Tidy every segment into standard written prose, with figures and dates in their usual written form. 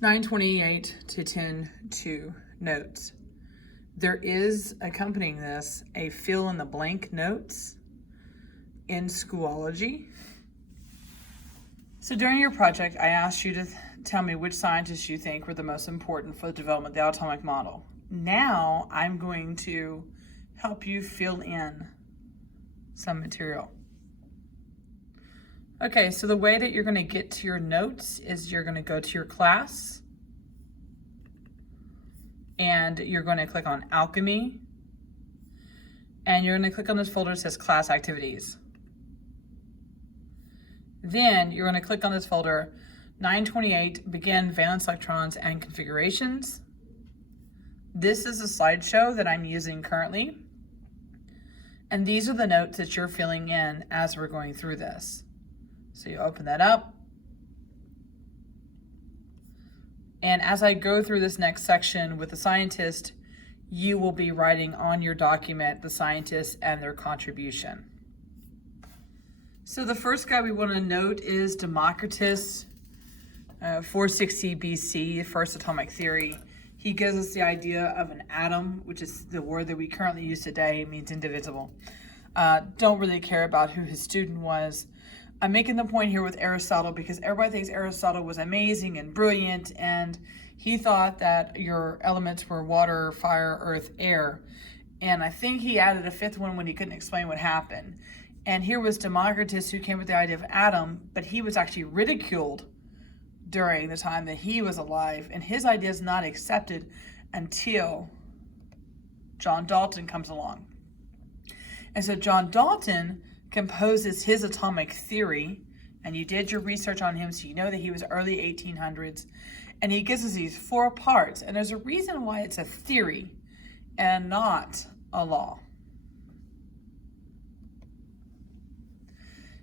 928 to 10.2 notes. There is accompanying this a fill in the blank notes in Schoology. So during your project, I asked you to tell me which scientists you think were the most important for the development of the atomic model. Now I'm going to help you fill in some material. Okay, so the way that you're going to get to your notes is you're going to go to your class and you're going to click on Alchemy and you're going to click on this folder that says Class Activities. Then you're going to click on this folder 928 Begin Valence Electrons and Configurations. This is a slideshow that I'm using currently. And these are the notes that you're filling in as we're going through this. So you open that up. And as I go through this next section with the scientist, you will be writing on your document the scientists and their contribution. So the first guy we want to note is Democritus, 460 BC, first atomic theory. He gives us the idea of an atom, which is the word that we currently use today, means indivisible. Don't really care about who his student was. I'm making the point here with Aristotle because everybody thinks Aristotle was amazing and brilliant, and he thought that your elements were water, fire, earth, air. And I think he added a fifth one when he couldn't explain what happened. And here was Democritus who came with the idea of atom, but he was actually ridiculed during the time that he was alive, and his idea is not accepted until John Dalton comes along. And so John Dalton composes his atomic theory, and you did your research on him, so you know that he was early 1800s, and he gives us these 4 parts, and there's a reason why it's a theory and not a law.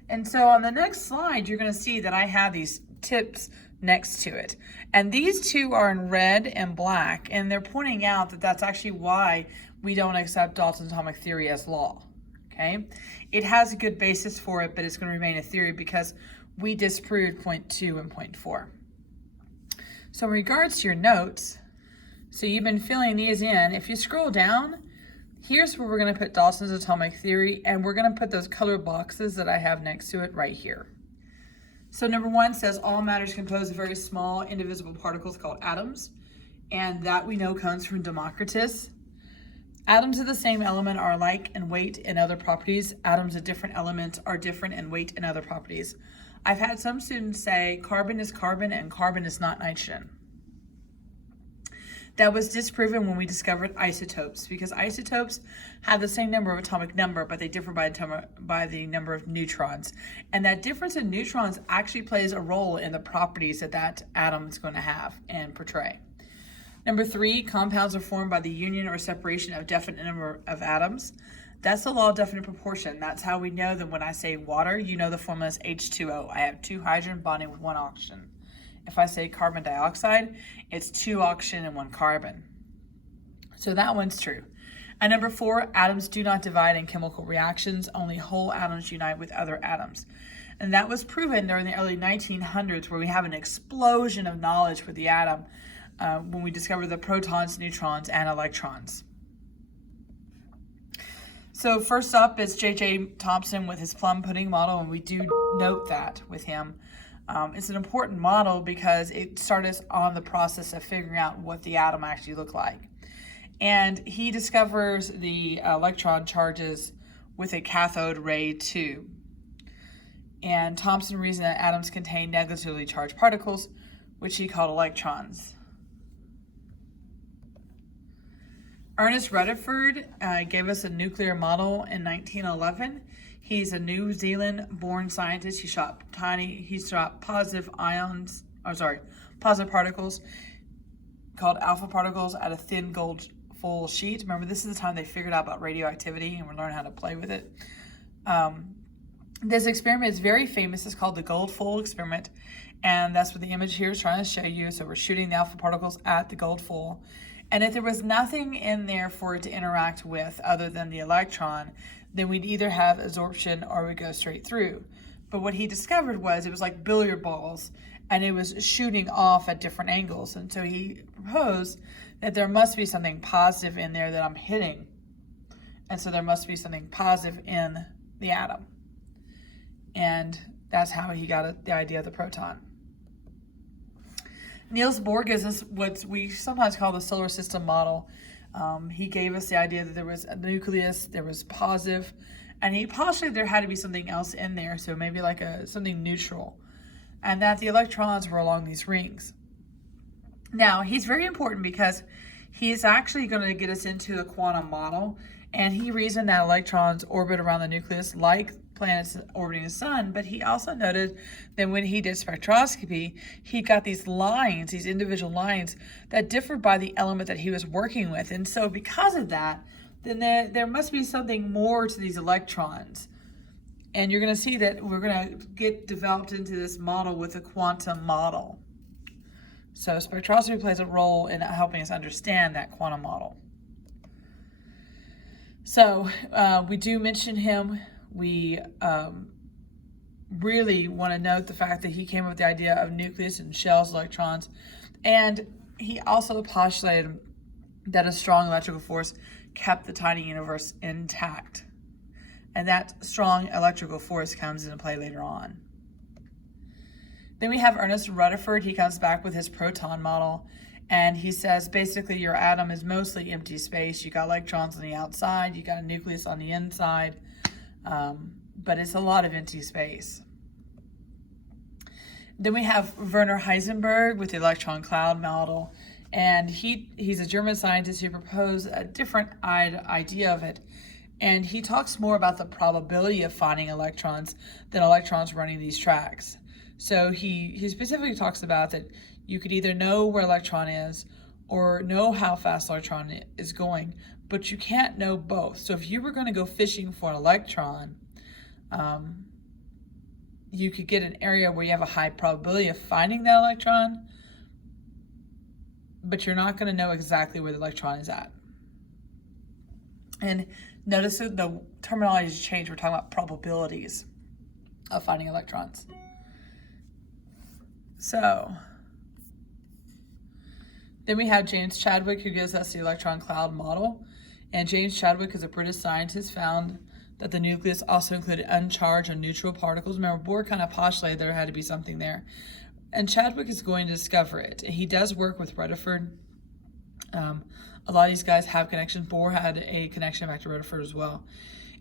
And so on the next slide, you're going to see that I have these tips next to it. And these two are in red and black, and they're pointing out that that's actually why we don't accept Dalton's atomic theory as law. Okay? It has a good basis for it, but it's going to remain a theory because we disproved point 2 and point 4. So in regards to your notes, so you've been filling these in. If you scroll down, here's where we're going to put Dalton's atomic theory, and we're going to put those colored boxes that I have next to it right here. So number 1 says all matter is composed of very small indivisible particles called atoms, and that we know comes from Democritus. Atoms of the same element are alike in weight and other properties. Atoms of different elements are different in weight and other properties. I've had some students say carbon is carbon and carbon is not nitrogen. That was disproven when we discovered isotopes, because isotopes have the same number of atomic number, but they differ by the number of neutrons. And that difference in neutrons actually plays a role in the properties that that atom is going to have and portray. Number 3, compounds are formed by the union or separation of definite number of atoms. That's the law of definite proportion. That's how we know that when I say water, you know the formula is H2O. I have 2 hydrogen bonding with 1 oxygen. If I say carbon dioxide, it's 2 oxygen and 1 carbon. So that one's true. And number 4, atoms do not divide in chemical reactions. Only whole atoms unite with other atoms. And that was proven during the early 1900s, where we have an explosion of knowledge with the atom when we discovered the protons, neutrons, and electrons. So first up is J.J. Thomson with his plum pudding model, and we do note that with him. It's an important model because it started us on the process of figuring out what the atom actually looked like. And he discovers the electron charges with a cathode ray tube. And Thomson reasoned that atoms contain negatively charged particles, which he called electrons. Ernest Rutherford gave us a nuclear model in 1911. He's a New Zealand-born scientist. He shot positive particles called alpha particles at a thin gold foil sheet. Remember, this is the time they figured out about radioactivity and we learned how to play with it. This experiment is very famous. It's called the gold foil experiment, and that's what the image here is trying to show you. So we're shooting the alpha particles at the gold foil. And if there was nothing in there for it to interact with other than the electron, then we'd either have absorption or we'd go straight through. But what he discovered was it was like billiard balls, and it was shooting off at different angles. And so he proposed that there must be something positive in there that I'm hitting. And so there must be something positive in the atom. And that's how he got the idea of the proton. Niels Bohr gives us what we sometimes call the solar system model. He gave us the idea that there was a nucleus, there was positive, and he postulated there had to be something else in there, so maybe like something neutral, and that the electrons were along these rings. Now, he's very important because he's actually going to get us into the quantum model, and he reasoned that electrons orbit around the nucleus like planets orbiting the sun, but he also noted that when he did spectroscopy, he got these lines, these individual lines that differed by the element that he was working with. And so because of that, then there must be something more to these electrons. And you're going to see that we're going to get developed into this model with a quantum model. So spectroscopy plays a role in helping us understand that quantum model. So we do mention him. We really want to note the fact that he came up with the idea of nucleus and shells, electrons, and he also postulated that a strong electrical force kept the tiny universe intact. And that strong electrical force comes into play later on. Then we have Ernest Rutherford. He comes back with his proton model, and he says basically your atom is mostly empty space. You got electrons on the outside, you got a nucleus on the inside, but it's a lot of empty space. Then we have Werner Heisenberg with the electron cloud model, and he's a German scientist who proposed a different idea of it, and he talks more about the probability of finding electrons than electrons running these tracks. So he specifically talks about that you could either know where electron is or know how fast electron is going, but you can't know both. So if you were going to go fishing for an electron, you could get an area where you have a high probability of finding that electron, but you're not going to know exactly where the electron is at. And notice that the terminology has changed. We're talking about probabilities of finding electrons. So then we have James Chadwick, who gives us the electron cloud model. And James Chadwick is a British scientist, found that the nucleus also included uncharged and neutral particles. Remember, Bohr kind of postulated there had to be something there. And Chadwick is going to discover it. He does work with Rutherford. A lot of these guys have connections. Bohr had a connection back to Rutherford as well.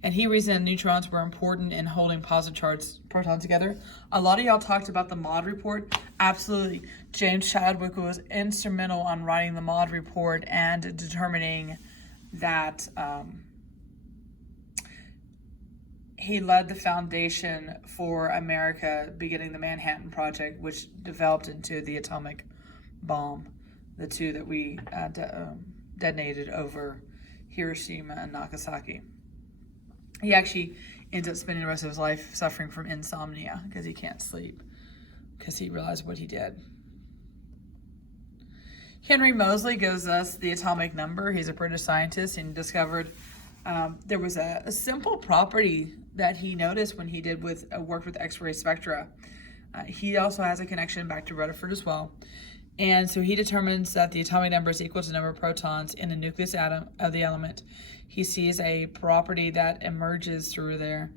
And he reasoned neutrons were important in holding positive charged protons together. A lot of y'all talked about the MAUD report. Absolutely. James Chadwick was instrumental on writing the MAUD report and determining that he led the foundation for America beginning the Manhattan Project, which developed into the atomic bomb, the two that we detonated over Hiroshima and Nagasaki. He actually ends up spending the rest of his life suffering from insomnia because he can't sleep because he realized what he did. Henry Moseley gives us the atomic number. He's a British scientist and discovered there was a simple property that he noticed when he worked with X-ray spectra. He also has a connection back to Rutherford as well. And so he determines that the atomic number is equal to the number of protons in the nucleus atom of the element. He sees a property that emerges through there.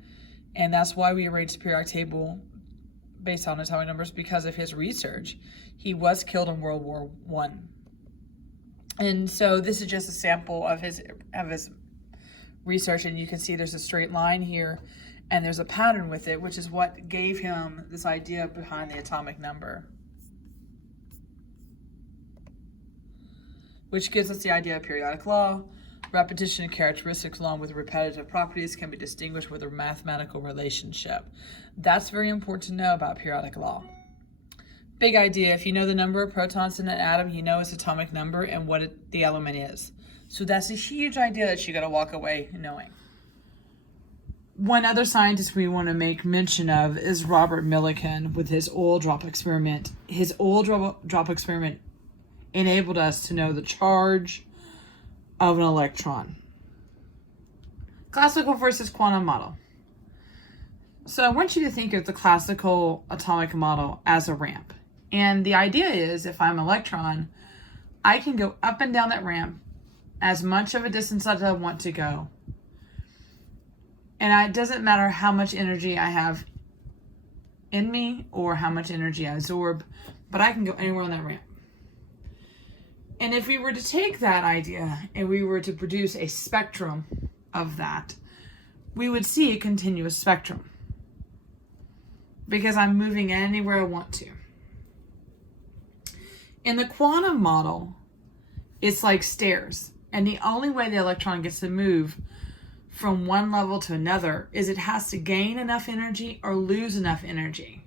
And that's why we arrange the periodic table based on atomic numbers, because of his research. He was killed in World War I. And so this is just a sample of his research, and you can see there's a straight line here and there's a pattern with it, which is what gave him this idea behind the atomic number, which gives us the idea of periodic law. Repetition and characteristics along with repetitive properties can be distinguished with a mathematical relationship. That's very important to know about periodic law. Big idea, if you know the number of protons in an atom, you know its atomic number and what the element is. So that's a huge idea that you got to walk away knowing. One other scientist we want to make mention of is Robert Millikan with his oil drop experiment. His oil drop experiment enabled us to know the charge of an electron. Classical versus quantum model. So I want you to think of the classical atomic model as a ramp. And the idea is, if I'm an electron, I can go up and down that ramp as much of a distance as I want to go. And it doesn't matter how much energy I have in me or how much energy I absorb, but I can go anywhere on that ramp. And if we were to take that idea and we were to produce a spectrum of that, we would see a continuous spectrum, because I'm moving anywhere I want to. In the quantum model, it's like stairs, and the only way the electron gets to move from one level to another is it has to gain enough energy or lose enough energy.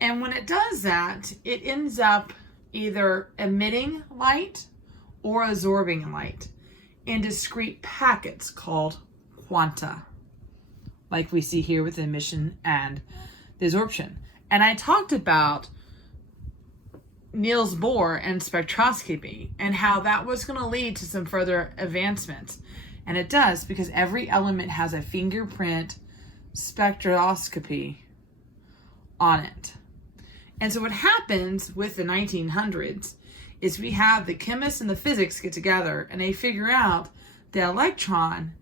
And when it does that, it ends up either emitting light or absorbing light in discrete packets called quanta, like we see here with the emission and the absorption. And I talked about Niels Bohr and spectroscopy and how that was going to lead to some further advancements. And it does, because every element has a fingerprint spectroscopy on it. And so what happens with the 1900s is we have the chemists and the physics get together and they figure out the electron,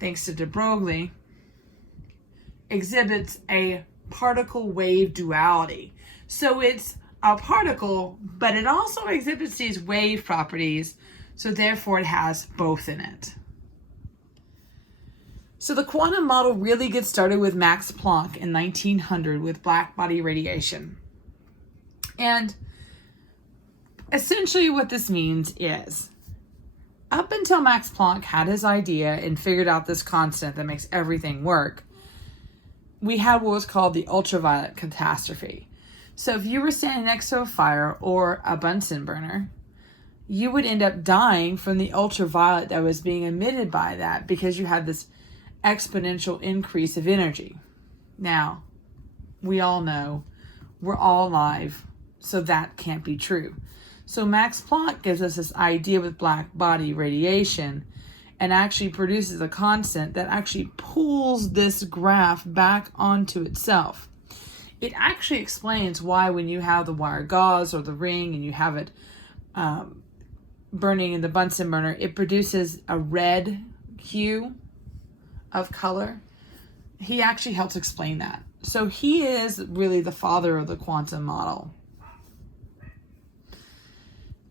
thanks to de Broglie, exhibits a particle wave duality. So it's a particle, but it also exhibits these wave properties, so therefore it has both in it. So the quantum model really gets started with Max Planck in 1900 with black body radiation. And essentially what this means is, up until Max Planck had his idea and figured out this constant that makes everything work, we had what was called the ultraviolet catastrophe. So if you were standing next to a fire or a Bunsen burner, you would end up dying from the ultraviolet that was being emitted by that, because you had this exponential increase of energy. Now, we all know we're all alive, so that can't be true. So Max Planck gives us this idea with black body radiation and actually produces a constant that actually pulls this graph back onto itself. It actually explains why when you have the wire gauze or the ring and you have it burning in the Bunsen burner, it produces a red hue of color. He actually helps explain that. So he is really the father of the quantum model.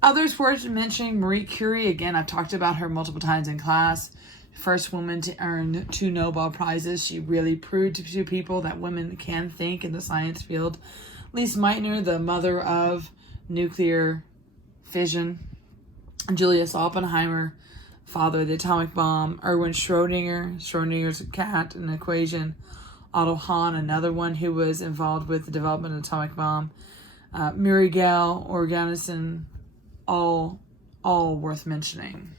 Others worth mentioning, Marie Curie. Again, I've talked about her multiple times in class. First woman to earn 2 Nobel Prizes. She really proved to people that women can think in the science field. Lise Meitner, the mother of nuclear fission. Julius Oppenheimer, father of the atomic bomb. Erwin Schrödinger, Schrödinger's cat, an equation. Otto Hahn, another one who was involved with the development of the atomic bomb. Muriel Organison, all worth mentioning.